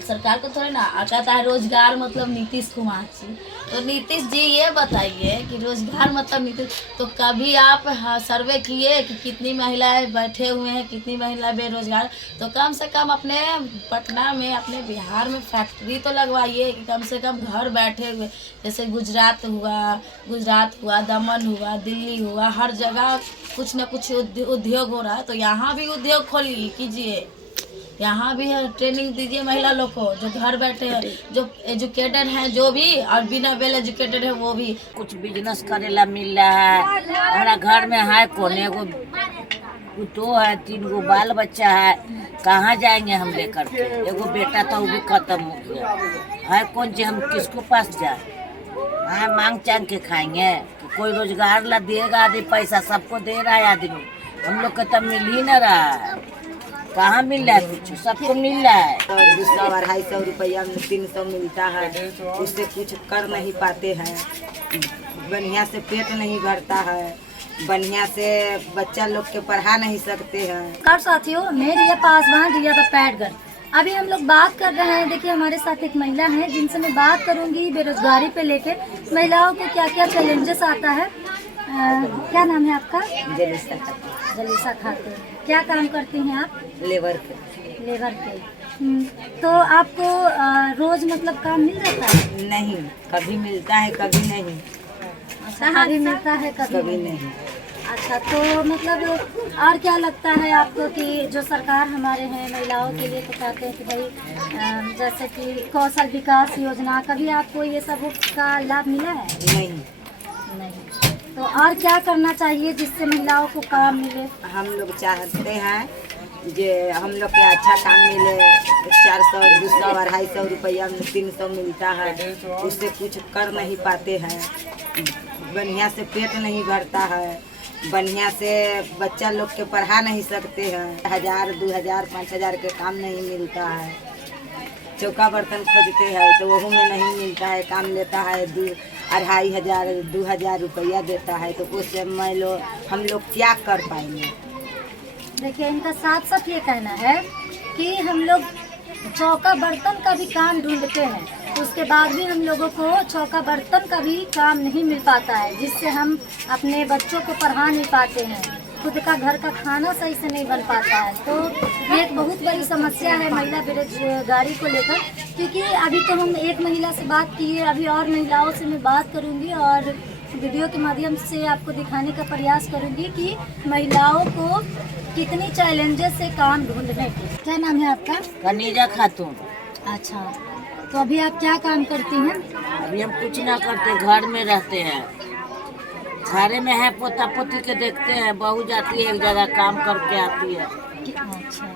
सरकार को थोड़ी ना कहता है रोजगार मतलब नीतीश कुमार जी। तो नीतीश जी ये बताइए कि रोजगार मतलब नीतीश, तो कभी आप सर्वे किए कि कितनी महिलाएं बैठे हुए हैं, कितनी महिलाएं बेरोजगार? तो कम से कम अपने पटना में, अपने बिहार में फैक्ट्री तो लगवाइए कि कम से कम घर बैठे हुए, जैसे गुजरात हुआ, दमन हुआ, दिल्ली हुआ, हर जगह कुछ न कुछ उद्योग हो रहा है। तो यहाँ भी उद्योग खोलिए, कीजिए, यहाँ भी है, ट्रेनिंग दीजिए महिला लोग को जो घर बैठे हैं, जो एजुकेटेड हैं जो भी, और बिना वेल एजुकेटेड है वो भी। कुछ बिजनेस करेला मिल रहा है। हमारा घर में है कौन, एगो तो है, 3 गो बाल बच्चा है, कहाँ जाएंगे हम लेकर के? एगो बेटा था वो भी खत्म हो गया है, कौन जी हम किसको पास जाए? हाँ, मांग चांग के खाएंगे कि कोई रोजगार ला देगा? आदमी पैसा सबको दे रहा है आदमी, हम लोग को तब मिल ही न रहा है। कहाँ मिल रहा है? कुछ सबको मिल रहा है। 200 250 रुपया में 300 मिलता है, उससे कुछ कर नहीं पाते हैं, बढ़िया से पेट नहीं भरता है, बढ़िया से बच्चा लोग के पढ़ा नहीं सकते हैं। नमस्कार साथियों, मैं रिया पासवान, रिया द पैटगर। अभी हम लोग बात कर रहे हैं, देखिए हमारे साथ एक महिला है जिनसे मैं बात करूंगी बेरोजगारी पे लेके, महिलाओं को क्या क्या चैलेंजेस आता है। क्या नाम है आपका? जलीसा खातून। क्या काम करती हैं आप? लेबर के। तो आपको रोज मतलब काम मिल जाता है? नहीं, कभी मिलता है कभी नहीं। कभी मिलता है कभी नहीं। अच्छा, तो मतलब और क्या लगता है आपको कि जो सरकार हमारे हैं महिलाओं के लिए तो कहते हैं कि भाई जैसे कि कौशल विकास योजना, कभी आपको ये सब का लाभ मिला है? नहीं। तो और क्या करना चाहिए जिससे महिलाओं को काम मिले? हम लोग चाहते हैं जे हम लोग के अच्छा काम मिले। 400 200 250 रुपया में 300 मिलता है, उससे कुछ कर नहीं पाते हैं, बढ़िया से पेट नहीं भरता है, बढ़िया से बच्चा लोग के पढ़ा नहीं सकते हैं। 1000 2000 5000 के काम नहीं मिलता है। चौका बर्तन खोजते हैं तो वह में नहीं मिलता है, काम लेता है 2500 2000 रुपया देता है, तो उससे हम लोग क्या कर पाएंगे? देखिए, इनका साफ साफ ये कहना है कि हम लोग चौका बर्तन का भी काम ढूंढते हैं, उसके बाद भी हम लोगों को चौका बर्तन का भी काम नहीं मिल पाता है, जिससे हम अपने बच्चों को पढ़ा नहीं पाते हैं, खुद का घर का खाना सही से नहीं बन पाता है। तो ये एक बहुत बड़ी समस्या है महिला बेरोजगारी को लेकर। क्योंकि अभी तो हम एक महिला से बात की है, अभी और महिलाओं से मैं बात करूंगी और वीडियो के माध्यम से आपको दिखाने का प्रयास करूंगी कि महिलाओं को कितनी चैलेंजेस से काम ढूंढने की। क्या नाम है आपका? कनीजा खातून। अच्छा, तो अभी आप क्या काम करती हैं? अभी हम कुछ ना करते, घर में रहते हैं, घरे में है, पोता पोती के देखते हैं, बहू जाती है एक जगह काम करके आती है। अच्छा,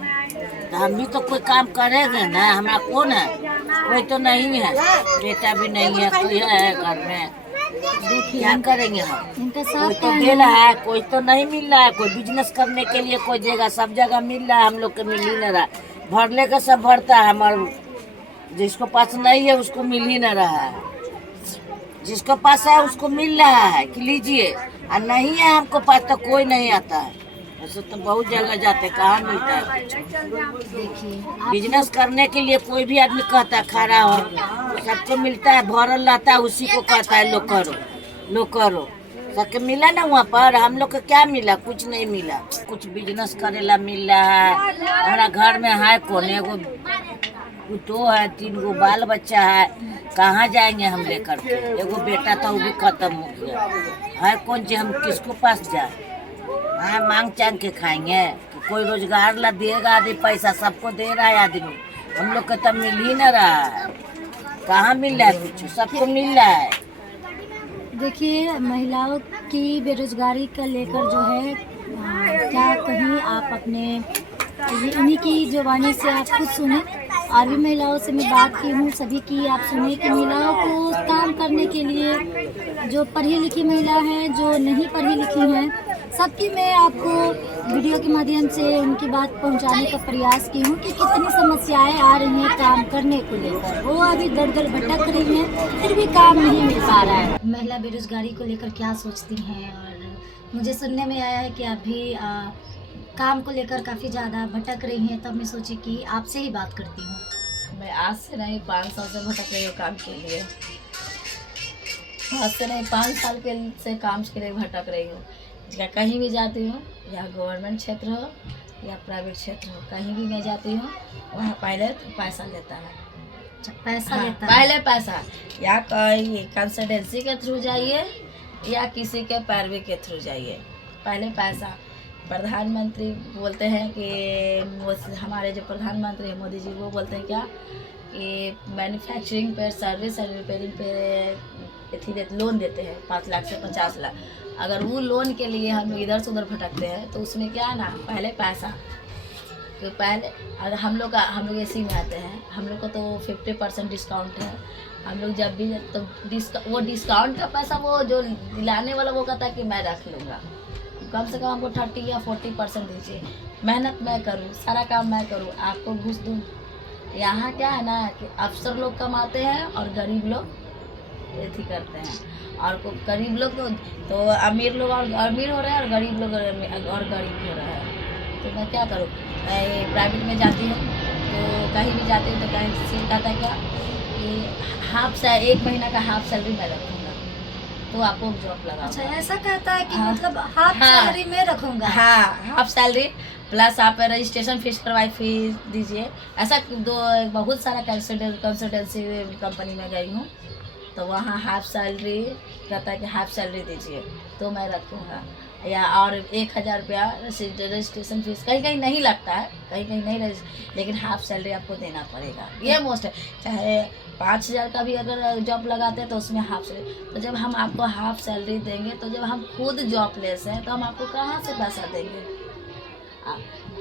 तो हम भी तो कोई काम करेंगे ना, हमारा कौन है? कोई तो नहीं है, बेटा भी नहीं है, कोई है घर में, क्या करेंगे हम? इनका कोई साथ तो दे रहा है, कोई तो नहीं मिल रहा है, कोई बिजनेस करने के लिए कोई देगा, सब जगह मिल रहा है, हम लोग को मिल ही नहीं रहा। भरने का सब भरता है, हमारे जिसको पास नहीं है उसको मिल ही नहीं रहा है, जिसको पास है उसको मिल रहा है कि लीजिए, और नहीं है हमको पास तो कोई नहीं आता है। ऐसे तो बहुत जगह जाते, कहाँ मिलता है? देखिए, बिजनेस करने के लिए कोई भी आदमी कहता है खड़ा हो, सबको मिलता है, भरल रहता है, उसी को कहता है लो करो। सबके मिला ना वहाँ पर, हम लोग को क्या मिला? कुछ नहीं मिला। कुछ बिजनेस करेला मिल रहा है। हमारा घर में है कौन, एगो तो है, 3 गो बाल बच्चा है, कहाँ जाएंगे हम लेकर के? एगो बेटा था वो भी खत्म हो गया है, कौन जी हम किसको पास जाए? हाँ, मांग चांग के खाएंगे कि कोई रोजगार ला देगा? आदमी पैसा सबको दे रहा है आदमी, हम लोग को तब मिल ही न रहा है। कहाँ मिल रहा है? कुछ सबको मिल रहा है। देखिए, महिलाओं की बेरोजगारी का लेकर जो है क्या कहीं आप अपने इन्हीं की जुबानी से आप खुद सुने, और भी महिलाओं से मैं बात की हूँ, सभी की आप सुने कि महिलाओं को काम करने के लिए, जो पढ़ी लिखी महिला हैं, जो नहीं पढ़ी लिखी हैं, सबकी मैं आपको वीडियो के माध्यम से उनकी बात पहुंचाने का प्रयास की हूँ कि कितनी समस्याएं आ रही हैं काम करने को लेकर। वो अभी दर दर भटक रही हैं, फिर भी काम नहीं मिल पा रहा है। महिला बेरोजगारी को लेकर क्या सोचती हैं? और मुझे सुनने में आया है कि आप भी काम को लेकर काफ़ी ज़्यादा भटक रही हैं, तब मैं सोची कि आपसे ही बात करती हूँ। मैं आज से नहीं 5 साल से भटक रही हूँ काम के लिए। आज से नहीं 5 साल से काम के लिए भटक रही हूँ। या कहीं भी जाती हूँ, या गवर्नमेंट क्षेत्र हो या प्राइवेट क्षेत्र हो, कहीं भी मैं जाती हूँ वहाँ पहले तो पैसा लेता है। पैसा लेता है। पहले पैसा, या कोई कंसल्टेंसी के थ्रू जाइए या किसी के पैरवी के थ्रू जाइए, पहले पैसा। प्रधानमंत्री बोलते हैं कि वो हमारे जो प्रधानमंत्री हैं मोदी जी, वो बोलते हैं क्या कि मैन्युफैक्चरिंग पे, सर्विस एंड रिपेयरिंग पे लोन देते हैं 5 लाख से 50 लाख। अगर वो लोन के लिए हम इधर से उधर भटकते हैं तो उसमें क्या है ना, पहले पैसा। तो पहले अगर हम लोग एसी में आते हैं, हम लोग को तो 50% डिस्काउंट है। हम लोग जब भी तो वो डिस्काउंट का पैसा वो जो दिलाने वाला वो कहता है कि मैं रख लूँगा। कम से कम हमको 30 या 40% दीजिए। मेहनत मैं करूँ, सारा काम मैं करूँ, आपको घूस दूँ। यहाँ क्या है ना कि अफसर लोग कमाते हैं और गरीब लोग एथी करते हैं। और गरीब लोग तो अमीर लोग और अमीर हो रहे हैं और गरीब लोग और गरीब हो रहे हैं। तो मैं क्या करूँ, मैं प्राइवेट में जाती हूँ तो कहीं भी जाती हूँ तो कहीं से कहता है क्या कि 1 महीना का हाफ सैलरी मैं रखूँगा तो आपको जॉब लगा। अच्छा, ऐसा कहता है कि मतलब हाफ सैलरी में रखूंगा। हाँ, हाफ सैलरी प्लस आप रजिस्ट्रेशन फीस करवाई फीस दीजिए। ऐसा बहुत सारा कंसल्टेंसी कंपनी में गई हूँ तो वहाँ हाफ सैलरी कहता है कि हाफ सैलरी दीजिए तो मैं रखूँगा। या और 1000 रुपया रजिस्ट्रेशन फीस कहीं कहीं नहीं लगता है, कहीं कहीं नहीं, लेकिन हाफ सैलरी आपको देना पड़ेगा। ये मोस्ट है। चाहे 5000 का भी अगर जॉब लगाते हैं तो उसमें हाफ सैलरी। तो जब हम आपको हाफ सैलरी देंगे तो जब हम खुद जॉब लेस हैं तो हम आपको कहाँ से पैसा देंगे।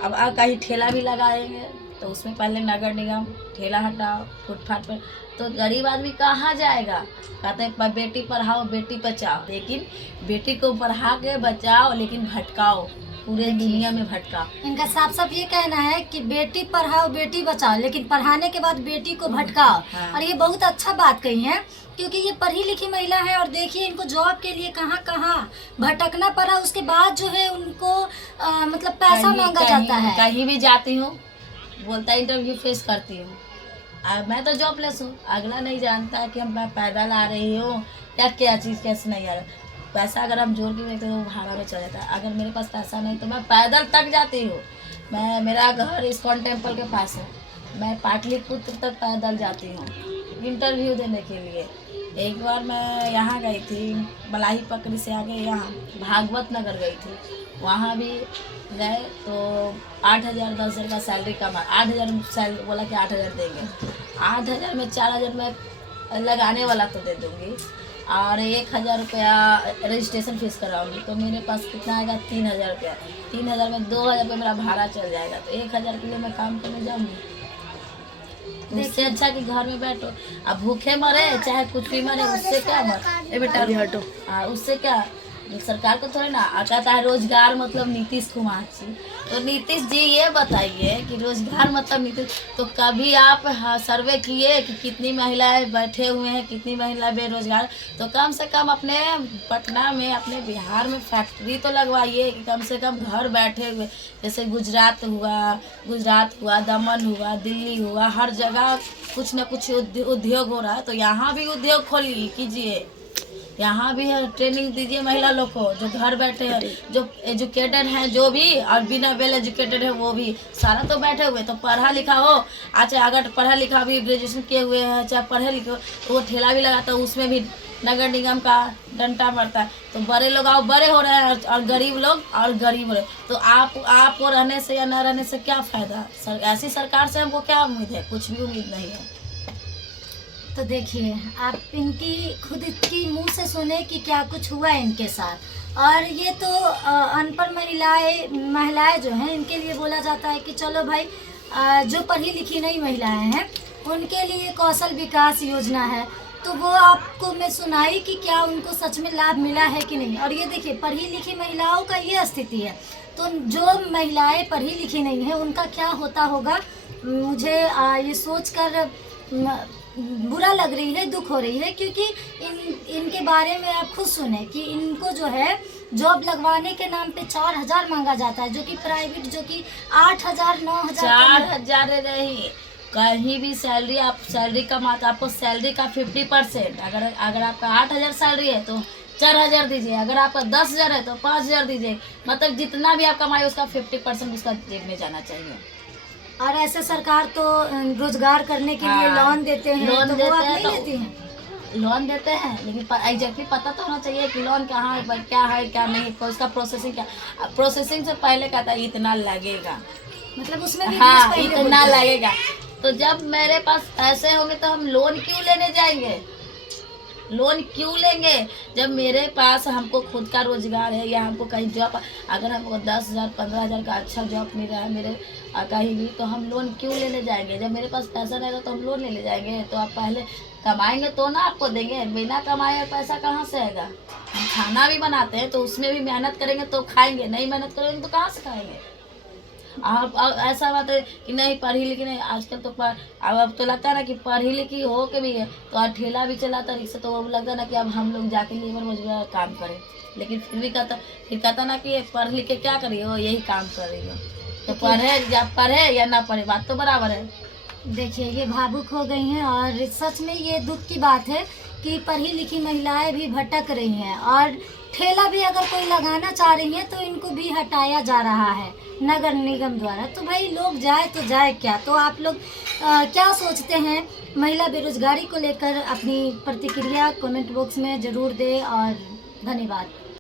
अब कहीं ठेला भी लगाएंगे तो उसमें पहले नगर निगम ठेला हटाओ फुटपाथ पर, तो गरीब आदमी कहाँ जाएगा। कहते हैं बेटी पढ़ाओ बेटी बचाओ, लेकिन बेटी को पढ़ा के बचाओ लेकिन भटकाओ, पूरे दुनिया में भटकाओ। इनका साफ साफ ये कहना है कि बेटी पढ़ाओ बेटी बचाओ, लेकिन पढ़ाने के बाद बेटी को भटकाओ। हाँ। और ये बहुत अच्छा बात कही है, क्योंकि ये पढ़ी लिखी महिला है और देखिए इनको जॉब के लिए कहाँ कहाँ भटकना पड़ा। उसके बाद जो है उनको मतलब पैसा मांगा जाता है। कहीं भी जाती हूँ बोलता है इंटरव्यू फेस करती हूँ। मैं तो जॉबलेस हूँ, अगला नहीं जानता है कि मैं पैदल आ रही हूँ या क्या चीज़ कैसे नहीं आ रहा। पैसा अगर हम जोड़ के देते तो भाड़ा में चला जाता है। अगर मेरे पास पैसा नहीं तो मैं पैदल तक जाती हूँ। मेरा घर इस्कॉन टेम्पल के पास है, मैं पाटलिपुत्र तक पैदल जाती हूँ इंटरव्यू देने के लिए। एक बार मैं यहाँ गई थी, बलाही पकड़ी से आगे यहाँ भागवत नगर गई थी, वहाँ भी गए तो 8000 10,000 का सैलरी कमा। 8000 सैलरी बोला कि 8000 देंगे। 8000 में 4000 मैं लगाने वाला तो दे दूँगी और 1000 रुपया रजिस्ट्रेशन फीस कराऊंगी तो मेरे पास कितना आएगा 3000 रुपया। 3000 में 2000 रुपया मेरा भाड़ा चल जाएगा, तो 1000 के लिए मैं काम करने जाऊँगी। उससे अच्छा कि घर में बैठो, अब भूखे मरे चाहे कुछ भी मरे, उससे क्या मर बेटा हटो। उससे क्या, सरकार को थोड़ी ना कहता है रोजगार मतलब नीतीश कुमार जी। तो नीतीश जी ये बताइए कि रोजगार मतलब नीतीश, तो कभी आप सर्वे किए कि कितनी महिलाएं बैठे हुए हैं, कितनी महिला बेरोजगार। तो कम से कम अपने पटना में अपने बिहार में फैक्ट्री तो लगवाइए कि कम से कम घर बैठे हुए, जैसे गुजरात हुआ, दमन हुआ, दिल्ली हुआ, हर जगह कुछ न कुछ उद्योग हो रहा है। तो यहाँ भी उद्योग खोलिए कीजिए, यहाँ भी है ट्रेनिंग दीजिए महिला लोग को जो घर बैठे हैं, जो एजुकेटेड हैं जो भी और बिना वेल एजुकेटेड है वो भी, सारा तो बैठे हुए। तो पढ़ा लिखा हो, अच्छा अगर पढ़ा लिखा भी ग्रेजुएशन किए हुए हैं चाहे पढ़े लिखे, तो वो ठेला भी लगाता है, उसमें भी नगर निगम का डंडा पड़ता है। तो बड़े लोग आओ बड़े हो रहे हैं और गरीब लोग और गरीब हो रहे। तो आपको रहने से या न रहने से क्या फ़ायदा। ऐसी सरकार से हमको क्या उम्मीद है, कुछ भी उम्मीद नहीं है। तो देखिए आप इनकी खुद की मुंह से सुने कि क्या कुछ हुआ है इनके साथ। और ये तो अनपढ़ महिलाएं जो हैं इनके लिए बोला जाता है कि चलो भाई जो पढ़ी लिखी नहीं महिलाएं हैं उनके लिए कौशल विकास योजना है, तो वो आपको मैं सुनाई कि क्या उनको सच में लाभ मिला है कि नहीं। और ये देखिए पढ़ी लिखी महिलाओं का ये स्थिति है, तो जो महिलाएं पढ़ी लिखी नहीं है उनका क्या होता होगा। मुझे ये सोचकर बुरा लग रही है, दुख हो रही है, क्योंकि इनके बारे में आप खुद सुने कि इनको जो है जॉब लगवाने के नाम पे 4000 मांगा जाता है, जो कि प्राइवेट जो कि 8000 9000 4000 नहीं कहीं भी सैलरी, आप सैलरी कमाते, आपको सैलरी का 50%, अगर आपका 8,000 सैलरी है तो 4,000 दीजिए, अगर आपका 10,000 है तो 5,000 दीजिए। मतलब जितना भी आप कमाए उसका 50% उसका जेब में जाना चाहिए। और ऐसे सरकार तो रोजगार करने के लिए हाँ, लोन देते हैं, लोन तो देते वो आप हैं नहीं तो लेती हैं? लोन देते हैं, लेकिन एग्जैक्टली पता तो होना चाहिए कि लोन कहाँ है, क्या है क्या नहीं, उसका प्रोसेसिंग क्या। प्रोसेसिंग से पहले कहता है इतना लगेगा, मतलब उसमें भी हाँ रोज पहले इतना बोलते हैं। लगेगा। तो जब मेरे पास पैसे होंगे तो हम लोन क्यों लेने जाएंगे, लोन क्यों लेंगे? जब मेरे पास हमको खुद का रोजगार है या हमको कहीं जॉब, अगर हमको 10,000 15,000 का अच्छा जॉब मिल रहा है मेरे कहीं भी, तो हम लोन क्यों लेने जाएंगे? जब मेरे पास पैसा रहेगा तो हम लोन लेने जाएंगे? तो आप पहले कमाएंगे तो ना आपको देंगे, बिना कमाए पैसा कहाँ से आएगा? हम खाना भी बनाते हैं तो उसमें भी मेहनत करेंगे तो खाएंगे, नहीं मेहनत करेंगे तो कहाँ से खाएंगे? अब ऐसा बात है कि नहीं पढ़ी लिखी नहीं, आजकल तो अब तो लगता है ना कि पढ़ी लिखी हो के भी है तो ठेला भी चलाता रिक्शा, तो अब लगता है ना कि अब हम लोग जाके लेबर मजदूर काम करें, लेकिन फिर कहता ना कि पढ़ लिख के क्या करिए हो, यही काम करिए। तो पढ़े या ना पढ़े बात तो बराबर है। देखिए ये भावुक हो गई हैं, और सच में ये दुख की बात है कि पढ़ी लिखी महिलाएं भी भटक रही हैं, और ठेला भी अगर कोई लगाना चाह रही है तो इनको भी हटाया जा रहा है नगर निगम द्वारा। तो भाई लोग जाए तो जाए क्या? तो आप लोग क्या सोचते हैं महिला बेरोजगारी को लेकर? अपनी प्रतिक्रिया कमेंट बॉक्स में ज़रूर दें, और धन्यवाद।